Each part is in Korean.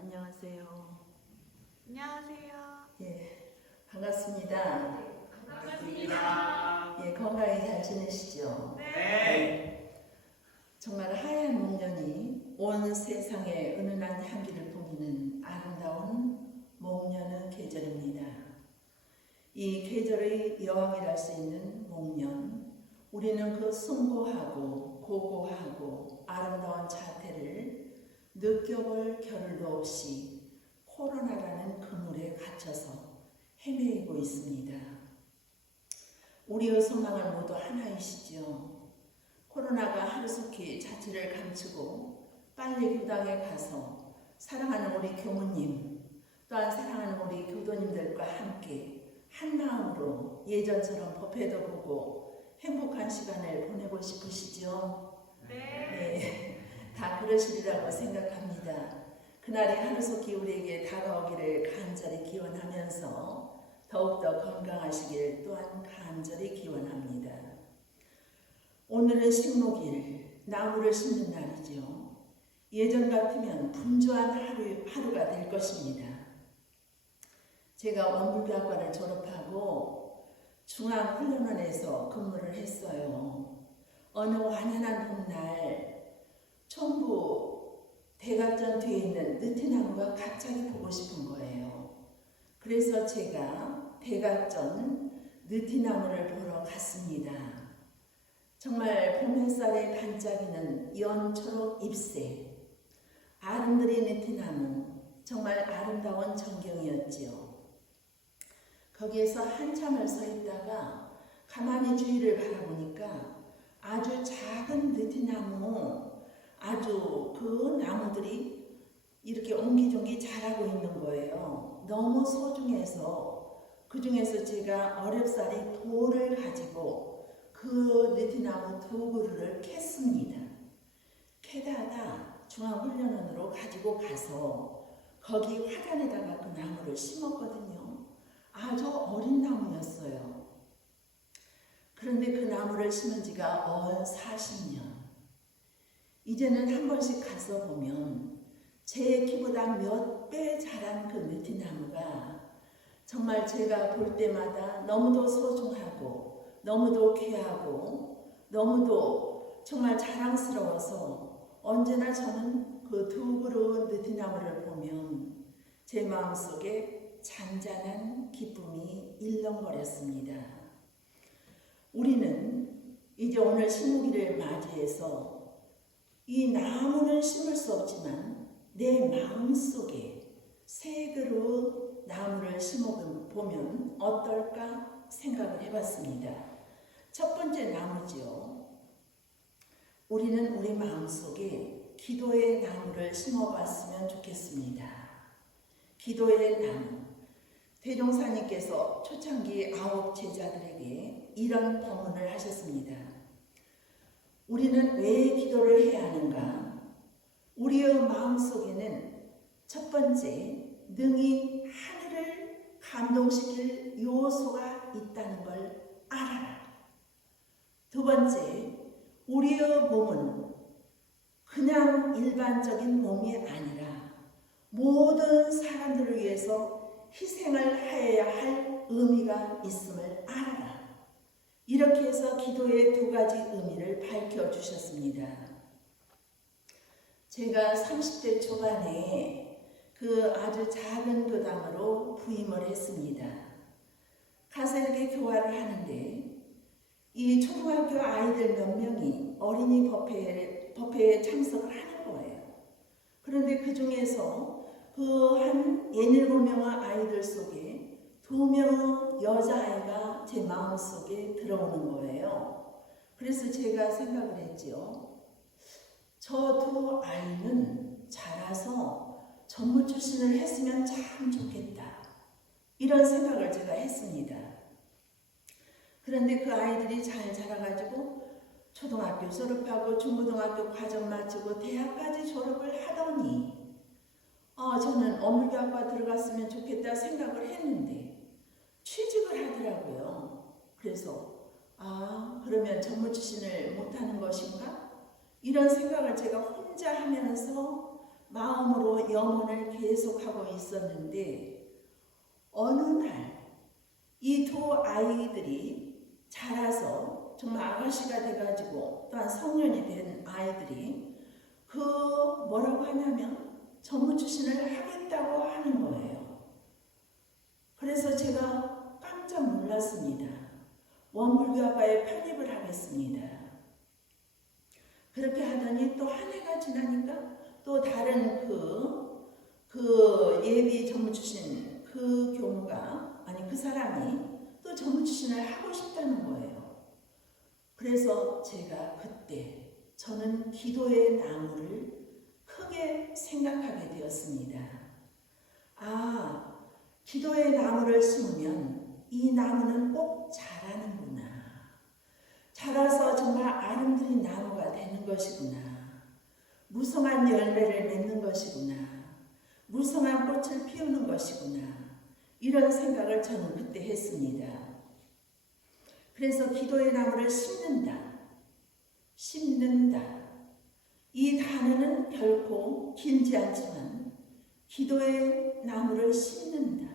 안녕하세요. 안녕하세요. 예, 반갑습니다. 반갑습니다. 예, 건강히 잘 지내시죠? 네. 정말 하얀 목련이 온 세상에 은은한 향기를 뿜는 아름다운 목련의 계절입니다. 이 계절의 여왕이랄 수 있는 목련, 우리는 그 숭고하고 고고하고 아름다운 자태를 느껴볼 겨를도 없이 코로나라는 그물에 갇혀서 헤매이고 있습니다. 우리의 소망은 모두 하나이시죠. 코로나가 하루속히 자취를 감추고 빨리 교당에 가서 사랑하는 우리 교무님, 또한 사랑하는 우리 교도님들과 함께 한마음으로 예전처럼 법회도 보고 행복한 시간을 보내고 싶으시죠? 네, 다 그러시리라고 생각합니다. 그날이 하루속히 우리에게 다가오기를 간절히 기원하면서 더욱더 건강하시길 또한 간절히 기원합니다. 오늘은 식목일, 나무를 심는 날이죠. 예전 같으면 분주한 하루가 될 것입니다. 제가 원불교학과를 졸업하고 중앙훈련원에서 근무를 했어요. 어느 완연한 봄날 총부 대각전 뒤에 있는 느티나무가 갑자기 보고 싶은 거예요. 그래서 제가 대각전 느티나무를 보러 갔습니다. 정말 봄 햇살에 반짝이는 연초록 잎새, 아름드리 느티나무, 정말 아름다운 전경이었지요. 거기에서 한참을 서 있다가 가만히 주위를 바라보니까 아주 작은 느티나무, 아주 그 나무들이 이렇게 옹기종기 자라고 있는 거예요. 너무 소중해서 그 중에서 제가 어렵사리 돌을 가지고 그 느티나무 두 그루를 캤습니다. 캐다가 중앙훈련원으로 가지고 가서 거기 화단에다가 그 나무를 심었거든요. 아주 어린 나무였어요. 그런데 그 나무를 심은 지가 언 40년. 이제는 한 번씩 가서 보면 제 키보다 몇 배 자란 그 느티나무가 정말 제가 볼 때마다 너무도 소중하고 너무도 귀하고 너무도 정말 자랑스러워서 언제나 저는 그 두 그루 느티나무를 보면 제 마음속에 잔잔한 기쁨이 일렁거렸습니다. 우리는 이제 오늘 식목일을 맞이해서 이 나무는 심을 수 없지만 내 마음속에 새 그루 나무를 심어보면 어떨까 생각을 해봤습니다. 첫 번째 나무죠. 우리는 우리 마음속에 기도의 나무를 심어봤으면 좋겠습니다. 기도의 나무. 대종사님께서 초창기 9 제자들에게 이런 법문을 하셨습니다. 우리는 왜 기도를 해야 하는가? 우리의 마음속에는 첫 번째, 능히 하늘을 감동시킬 요소가 있다는 걸 알아라. 두 번째, 우리의 몸은 그냥 일반적인 몸이 아니라 모든 사람들을 위해서 희생을 하여야 할 의미가 있음을 알아라. 이렇게 해서 기도의 두 가지 의미를 밝혀주셨습니다. 제가 30대 초반에 그 아주 작은 교당으로 부임을 했습니다. 가서 이렇게 교화를 하는데 이 초등학교 아이들 몇 명이 어린이 법회에 참석을 하는 거예요. 그런데 그 중에서 그 한 17명의 아이들 속에 2명의 여자아이가 제 마음속에 들어오는 거예요. 그래서 제가 생각을 했죠. 저 두 아이는 자라서 전무 출신을 했으면 참 좋겠다. 이런 생각을 제가 했습니다. 그런데 그 아이들이 잘 자라가지고 초등학교 졸업하고 중고등학교 과정 마치고 대학까지 졸업을 하더니 저는 어물교학과 들어갔으면 좋겠다 생각을 했는데 취직을 하더라고요. 그래서 그러면 전무 출신을 못하는 것인가? 이런 생각을 제가 혼자 하면서 마음으로 염원을 계속하고 있었는데 어느 날 이 두 아이들이 자라서 정말 아가씨가 돼가지고 또한 성년이 된 아이들이 뭐라고 하냐면 전무추신을 하겠다고 하는 거예요. 그래서 제가 깜짝 놀랐습니다. 원불교학과에 편입을 하겠습니다. 그렇게 하더니 또 한 해가 지나니까 또 다른 예비 전무추신 그 교무가 그 사람이 또 전무추신을 하고 싶다는 거예요. 그래서 제가 그때 저는 기도의 나무를 크게 생각하게 되었습니다. 기도의 나무를 심으면 이 나무는 꼭 자라는구나. 자라서 정말 아름드린 나무가 되는 것이구나. 무성한 열매를 맺는 것이구나. 무성한 꽃을 피우는 것이구나. 이런 생각을 저는 그때 했습니다. 그래서 기도의 나무를 심는다. 이 단어는 결코 길지 않지만 기도의 나무를 심는다.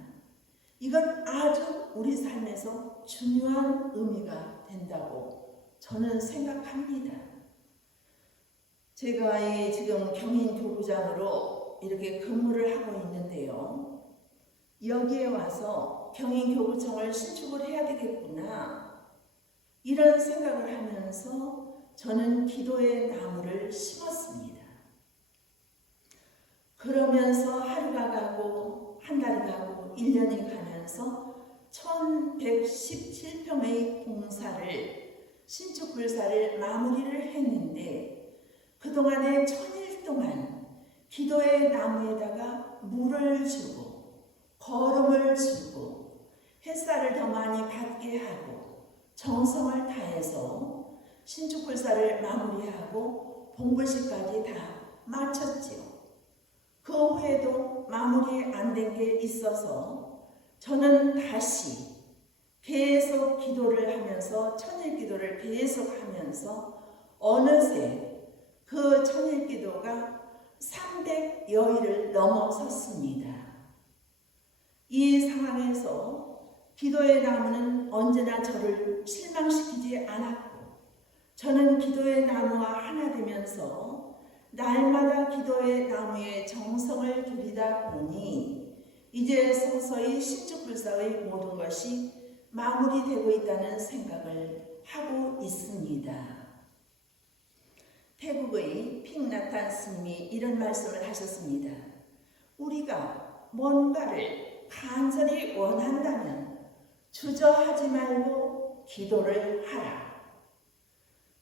이건 아주 우리 삶에서 중요한 의미가 된다고 저는 생각합니다. 제가 지금 경인교구장으로 이렇게 근무를 하고 있는데요. 여기에 와서 경인교구청을 신축을 해야 되겠구나. 이런 생각을 하면서 저는 기도의 나무를 심었습니다. 그러면서 하루가 가고 한 달이 가고 1년이 가면서 1117평의 신축 불사를 마무리를 했는데 그동안에 1000일 동안 기도의 나무에다가 물을 주고 거름을 주고 햇살을 더 많이 받게 하고 정성을 다해서 신축 불사를 마무리하고 봉불식까지 다 마쳤지요. 그 후에도 마무리 안 된 게 있어서 저는 다시 계속 기도를 하면서 천일 기도를 계속 하면서 어느새 그 천일 기도가 300여일을 넘어섰습니다. 이 상황에서 기도의 나무는 언제나 저를 실망시키지 않았고 저는 기도의 나무와 하나 되면서 날마다 기도의 나무에 정성을 들이다 보니 이제 서서히 신축불사의 모든 것이 마무리되고 있다는 생각을 하고 있습니다. 태국의 핑나탄 스님이 이런 말씀을 하셨습니다. 우리가 뭔가를 간절히 원한다면 주저하지 말고 기도를 하라.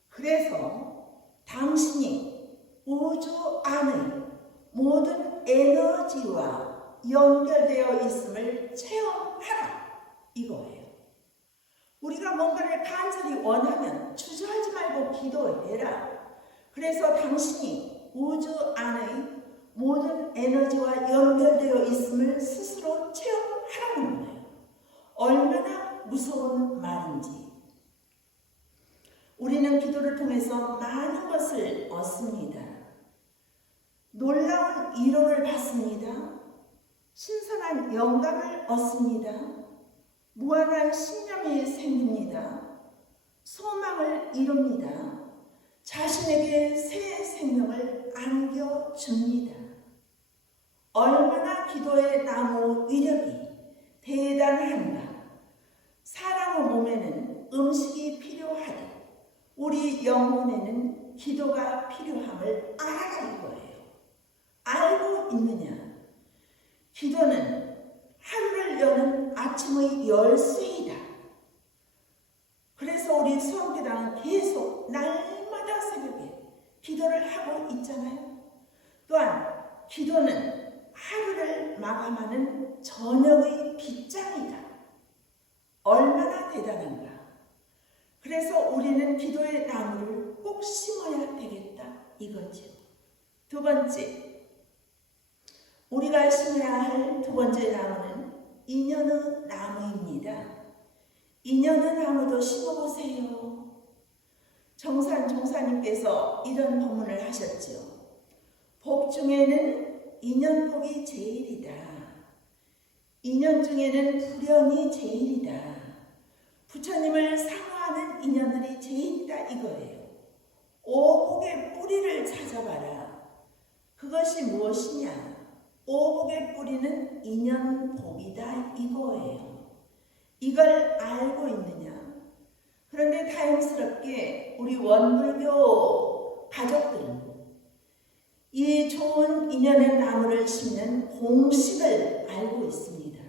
그래서 당신이 우주 안의 모든 에너지와 연결되어 있음을 체험하라. 이거예요. 우리가 뭔가를 간절히 원하면 주저하지 말고 기도해라. 그래서 당신이 우주 안의 모든 에너지와 연결되어 있음을 스스로 체험하라는 거예요. 얼마나 무서운 말인지. 우리는 기도를 통해서 많은 것을 얻습니다. 놀라운 위로를 받습니다. 신선한 영감을 얻습니다. 무한한 신념이 생깁니다. 소망을 이룹니다. 자신에게 새 생명을 안겨줍니다. 얼마나 기도의 나무 위력이 대단한가. 사람의 몸에는 음식이 필요하니 우리 영혼에는 기도가 필요함을 알아야 이거예요. 알고 있느냐? 기도는 하루를 여는 아침의 열쇠이다. 그래서 우리 수험기당은 계속 날마다 새벽에 기도를 하고 있잖아요. 또한 기도는 하루를 마감하는 저녁의 빗장이다. 얼마나 대단한가. 그래서 우리는 기도의 나무를 꼭 심어야 되겠다 이거죠. 두 번째, 우리가 심어야 할 두 번째 나무는 인연의 나무입니다. 인연의 나무도 심어보세요. 정산 종사님께서 이런 법문을 하셨죠. 복 중에는 인연복이 제일이다. 인연 중에는 불연이 제일이다. 부처님을 사모하는 인연들이 제일이다 이거예요. 오복의 뿌리를 찾아봐라. 그것이 무엇이냐? 오복의 뿌리는 인연복이다 이거예요. 이걸 알고 있느냐? 그런데 다행스럽게 우리 원불교 가족들은 이 좋은 인연의 나무를 심는 공식을 알고 있습니다.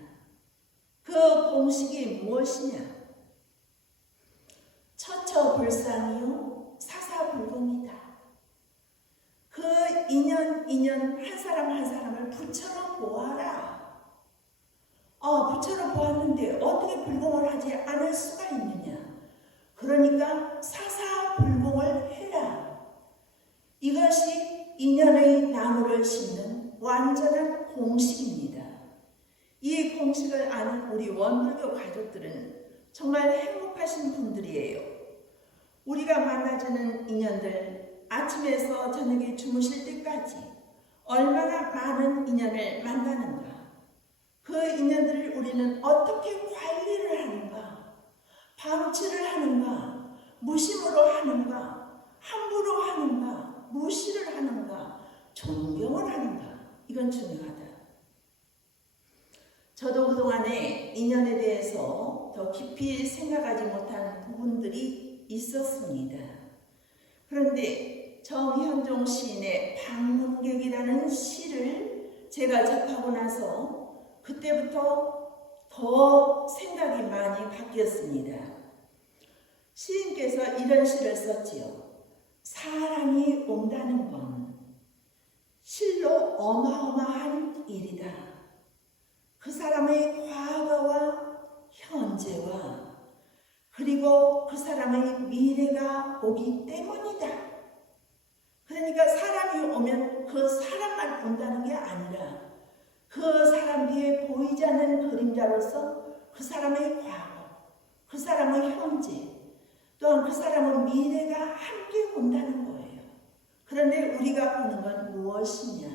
그 공식이 무엇이냐? 처처불상이요 사사불공이다. 그 인연 한 사람 한 사람을 부처로 보아라. 부처로 보았는데 어떻게 불공을 하지 않을 수가 있느냐? 그러니까 사사불공을 해라. 이것이 인연의 나무를 심는 완전한 공식입니다. 이 공식을 아는 우리 원불교 가족들은 정말 행복하신 분들이에요. 우리가 만나주는 인연들, 아침에서 저녁에 주무실 때까지 얼마나 많은 인연을 만나는가. 그 인연들을 우리는 어떻게 관리를 하는가, 방치를 하는가, 무심으로 하는가, 함부로 하는가, 무시를 하는가, 존경을 하는가. 이건 중요하다. 저도 그동안에 인연에 대해서 더 깊이 생각하지 못한 부분들이 있었습니다. 그런데 정현종 시인의 방문객이라는 시를 제가 접하고 나서 그때부터 더 생각이 많이 바뀌었습니다. 시인께서 이런 시를 썼지요. 사람이 온다는 건 실로 어마어마한 일이다. 그 사람의 과거와 현재와 그리고 그 사람의 미래가 오기 때문이다. 그러니까 사람이 오면 그 사람만 온다는 게 아니라 그 사람 뒤에 보이지 않는 그림자로서 그 사람의 과거, 그 사람의 현재, 또한 그 사람의 미래가 함께 온다는 거예요. 그런데 우리가 보는 건 무엇이냐?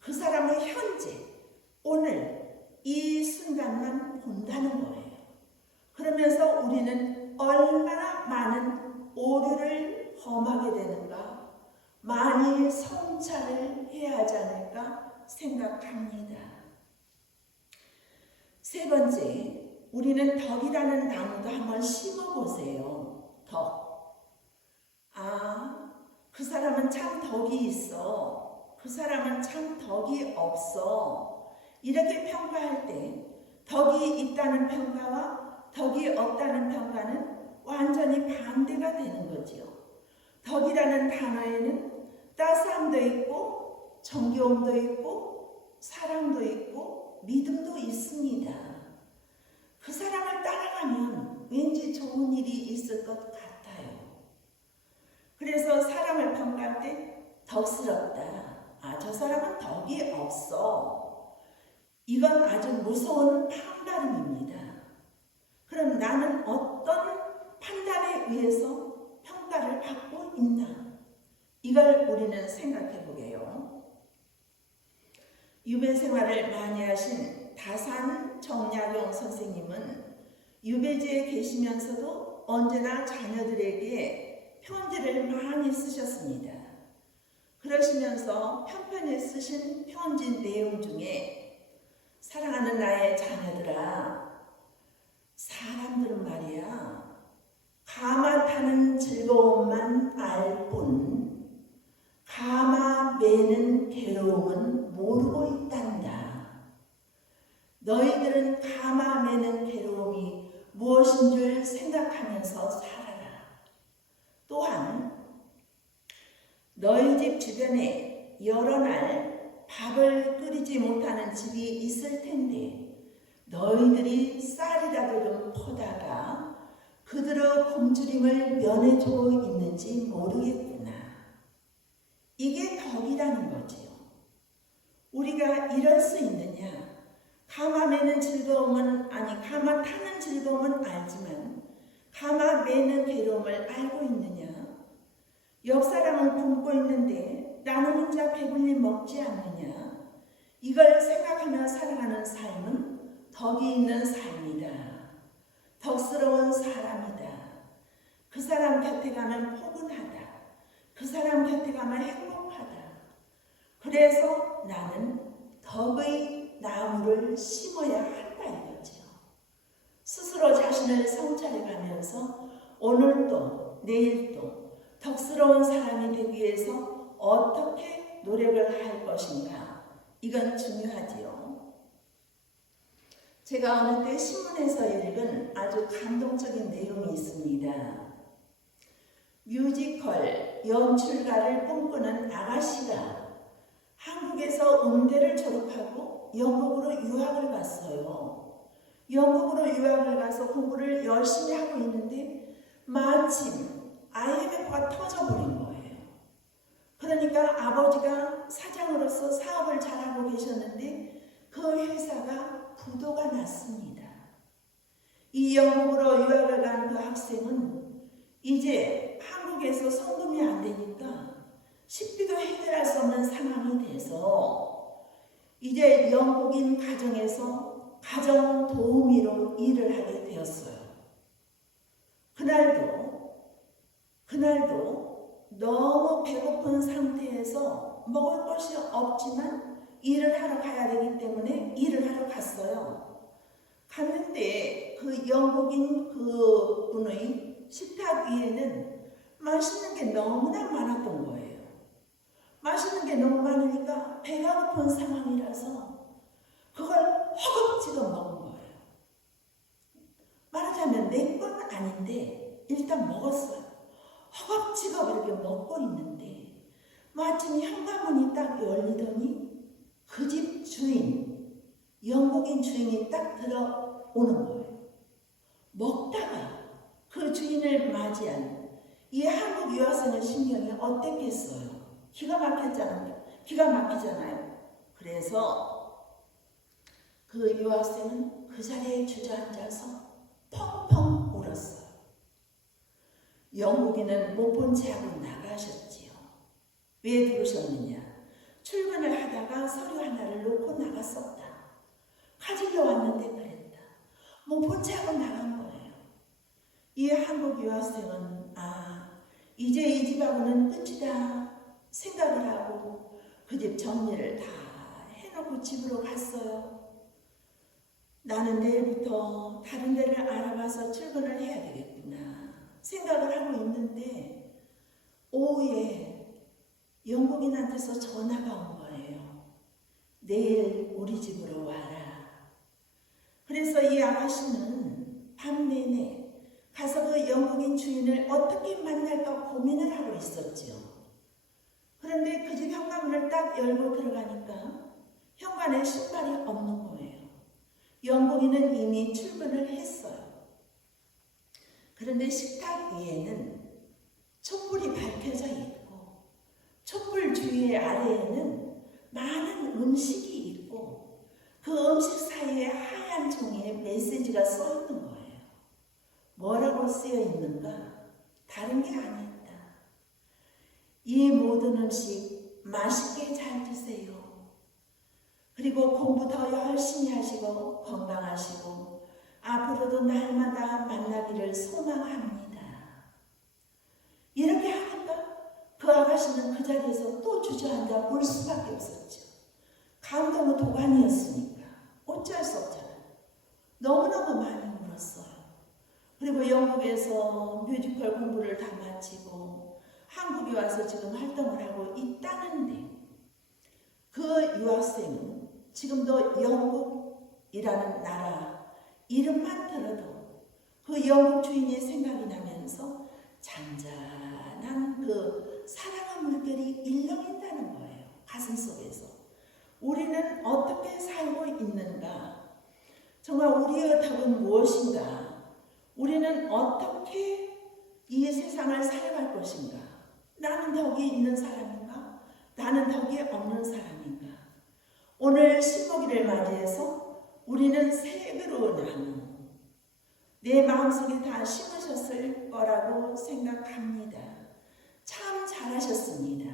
그 사람의 현재, 오늘 이 순간만 본다는 거예요. 그러면서 우리는 얼마나 많은 오류를 범하게 되는가, 많이 성찰을 해야 하지 않을까 생각합니다. 세 번째, 우리는 덕이라는 나무도 한번 심어보세요. 덕. 그 사람은 참 덕이 있어. 그 사람은 참 덕이 없어. 이렇게 평가할 때 덕이 있다는 평가와 덕이 없다는 평가는 완전히 반대가 되는 거지요. 덕이라는 단어에는 따스함도 있고 정겨움도 있고 사랑도 있고 믿음도 있습니다. 그 사람을 따라가면 왠지 좋은 일이 있을 것 같아요. 그래서 사람을 평가할 때 덕스럽다. 저 사람은 덕이 없어. 이건 아주 무서운 판단입니다. 그럼 나는 어떤 판단에 의해서 평가를 받고 있나? 이걸 우리는 생각해 보게요. 유배 생활을 많이 하신 다산 정약용 선생님은 유배지에 계시면서도 언제나 자녀들에게 편지를 많이 쓰셨습니다. 그러시면서 편편에 쓰신 편지 내용 중에 사랑하는 나의 자녀들아, 사람들은 말이야 가마 타는 즐거움만 알 뿐 가마 매는 괴로움은 모르고 있단다. 너희들은 가마 매는 괴로움이 무엇인 줄 생각하면서 살아라. 또한 너희 집 주변에 여러 날 밥을 끓이지 못하는 집이 있을 텐데 너희들이 쌀이라도 좀 퍼다가 그들의 굶주림을 면해주고 있는지 모르겠구나. 이게 덕이라는 거지요. 우리가 이럴 수 있느냐? 가마 매는 즐거움은 가마 타는 즐거움은 알지만 가마 매는 괴로움을 알고 있느냐? 옆 사람은 굶고 있는데 나는 혼자 배불리 먹지 않느냐? 이걸 생각하며 살아가는 삶은 덕이 있는 삶이다. 덕스러운 사람이다. 그 사람 곁에 가면 포근하다. 그 사람 곁에 가면 행복하다. 그래서 나는 덕의 나무를 심어야 한다 이거죠. 스스로 자신을 성찰해가면서 오늘도 내일도 덕스러운 사람이 되기 위해서 어떻게 노력을 할 것인가, 이건 중요하지요. 제가 어느 때 신문에서 읽은 아주 감동적인 내용이 있습니다. 뮤지컬 연출가를 꿈꾸는 아가씨가 한국에서 음대를 졸업하고 영국으로 유학을 갔어요. 영국으로 유학을 가서 공부를 열심히 하고 있는데 마침 IMF가 터져버린 거예요. 그러니까 아버지가 사장으로서 사업을 잘하고 계셨는데 그 회사가 부도가 났습니다. 이 영국으로 유학을 간 그 학생은 이제 한국에서 송금이 안 되니까 식비도 해결할 수 없는 상황이 돼서 이제 영국인 가정에서 가정 도우미로 일을 하게 되었어요. 그날도 너무 배고픈 상태에서 먹을 것이 없지만 일을 하러 가야 되기 때문에 일을 하러 갔어요. 갔는데 그 영국인 그 분의 식탁 위에는 맛있는 게 너무나 많았던 거예요. 맛있는 게 너무 많으니까 배가 고픈 상황이라서 그걸 허겁지겁 먹은 거예요. 말하자면 내 건 아닌데 일단 먹었어요. 허겁지겁 이렇게 먹고 있는데 마침 현관문이 딱 열리더니 그 집 주인, 영국인 주인이 딱 들어오는 거예요. 먹다가 그 주인을 맞이한 이 한국 유학생의 심경이 어땠겠어요? 기가 막히잖아요. 그래서 그 유학생은 그 자리에 주저앉아서 펑펑 울었어요. 영국인은 못 본 채 하고 나가셨지요. 왜 들으셨느냐? 출근을 하다가 서류 하나를 놓고 나갔었다. 가지러 왔는데 그랬다. 못 본 채 하고 나간 거예요. 이 한국 유학생은 이제 이 집하고는 끝이다 생각을 하고 그 집 정리를 다 해놓고 집으로 갔어요. 나는 내일부터 다른 데를 알아봐서 출근을 해야 되겠구나 생각을 하고 있는데 오후에 영국인한테서 전화가 온 거예요. 내일 우리 집으로 와라. 그래서 이 아가씨는 밤 내내 가서 그 영국인 주인을 어떻게 만날까 고민을 하고 있었지요. 그런데 그 집 현관문을 딱 열고 들어가니까 현관에 신발이 없는 거예요. 영국인은 이미 출근을 했어요. 그런데 식탁 위에는 촛불이 밝혀져 있고 촛불 주위의 아래에는 많은 음식이 있고 그 음식 사이에 하얀 종이에 메시지가 써 있는 거예요. 뭐라고 쓰여 있는가? 다른 게 아니다. 이 모든 음식 맛있게 잘 드세요. 그리고 공부 더 열심히 하시고 건강하시고 앞으로도 날마다 만나기를 소망합니다. 이렇게 하니까 그 아가씨는 그 자리에서 또 주저앉아 울 수밖에 없었죠. 감동은 도가니였으니까 어쩔 수 없잖아요. 너무너무 많이 울었어요. 그리고 영국에서 뮤지컬 공부를 다 마치고 한국에 와서 지금 활동을 하고 있다는데 그 유학생은 지금도 영국이라는 나라 이름만 들어도 그 영국 주인이 생각이 나면서 잔잔한 그 사랑의 물결이 일렁인다는 거예요. 가슴 속에서. 우리는 어떻게 살고 있는가? 정말 우리의 덕은 무엇인가? 우리는 어떻게 이 세상을 살아갈 것인가? 나는 덕이 있는 사람인가? 나는 덕이 없는 사람인가? 오늘 신목일을 맞이해서 우리는 세 그루 나무 내 마음속에 다 심으셨을 거라고 생각합니다. 참 잘하셨습니다.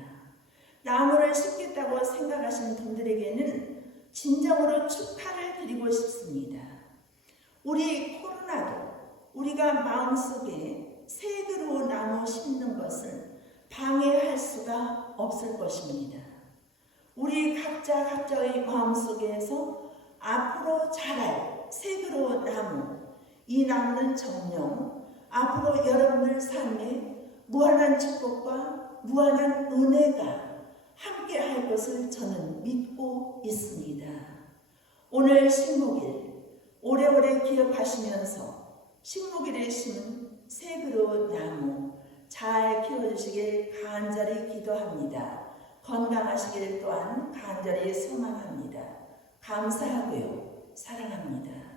나무를 심겠다고 생각하시는 분들에게는 진정으로 축하를 드리고 싶습니다. 우리 코로나도 우리가 마음속에 새 그루 나무 심는 것을 방해할 수가 없을 것입니다. 우리 각자의 마음속에서 앞으로 자랄 새 그루 나무, 이 나무는 정녕 앞으로 여러분들 삶에 무한한 축복과 무한한 은혜가 함께 할 것을 저는 믿고 있습니다. 오늘 식목일 오래오래 기억하시면서 식목일에 심은 새 그루 나무 잘 키워주시길 간절히 기도합니다. 건강하시길 또한 간절히 소망합니다. 감사하고요. 사랑합니다.